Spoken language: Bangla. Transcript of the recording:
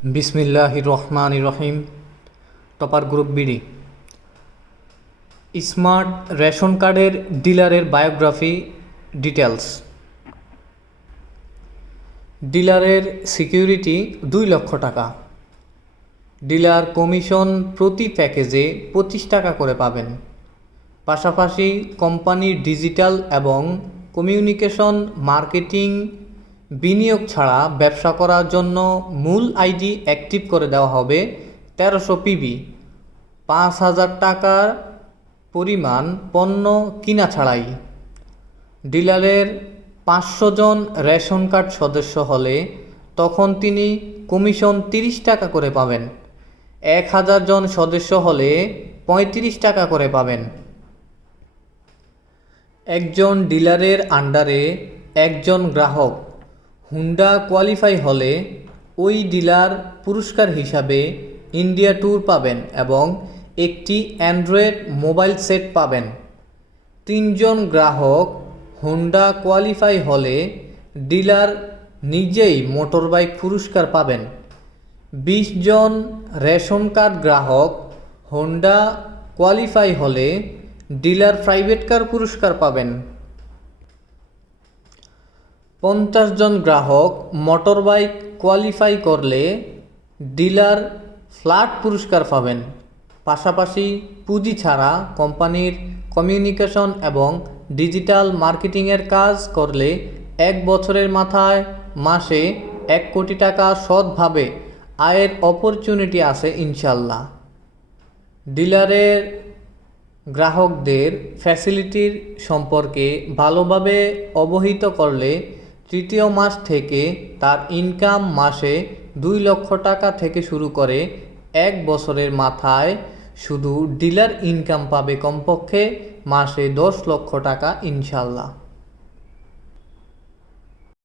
বিসমিল্লাহির রহমানির রহিম। Topper group BD. Smart ration কার্ডের ডিলারের বায়োগ্রাফি ডিটেলস। ডিলারের সিকিউরিটি 2 লক্ষ টাকা। ডিলার কমিশন প্রতি প্যাকেজে 25 টাকা করে পাবেন। পাশাপাশি কোম্পানির ডিজিটাল এবং কমিউনিকেশন মার্কেটিং বিনিয়োগ ছাড়া ব্যবসা করার জন্য মূল আইডি অ্যাক্টিভ করে দেওয়া হবে 1300 পিবি। 5000 টাকার পরিমাণ পণ্য কিনা ছাড়াই। ডিলারের 500 জন রেশন কার্ড সদস্য হলে তখন তিনি কমিশন 30 টাকা করে পাবেন। 1000 জন সদস্য হলে 35 টাকা করে পাবেন। একজন ডিলারের আন্ডারে একজন গ্রাহক হুন্ডা কোয়ালিফাই হলে ওই ডিলার পুরস্কার হিসাবে ইন্ডিয়া ট্যুর পাবেন এবং একটি অ্যান্ড্রয়েড মোবাইল সেট পাবেন। 3 জন গ্রাহক হুন্ডা কোয়ালিফাই হলে ডিলার নিজেই মোটরবাইক পুরস্কার পাবেন। 20 জন রেশন কার্ড গ্রাহক হুন্ডা কোয়ালিফাই হলে ডিলার প্রাইভেট কার পুরস্কার পাবেন। 50 জন গ্রাহক মোটরবাইক কোয়ালিফাই করলে ডিলার ফ্ল্যাট পুরস্কার পাবেন। পাশাপাশি পুঁজি ছাড়া কোম্পানির কমিউনিকেশন এবং ডিজিটাল মার্কেটিংয়ের কাজ করলে 1 বছরের মাথায় মাসে 1 কোটি টাকা সৎভাবে আয়ের অপরচুনিটি আছে ইনশাল্লাহ। ডিলারের গ্রাহকদের ফ্যাসিলিটির সম্পর্কে ভালোভাবে অবহিত করলে 3য় মাস থেকে তার ইনকাম মাসে 2 লক্ষ টাকা থেকে শুরু করে 1 বছরের মাথায় শুধু ডিলার ইনকাম পাবে কমপক্ষে মাসে 10 লক্ষ টাকা ইনশাল্লাহ।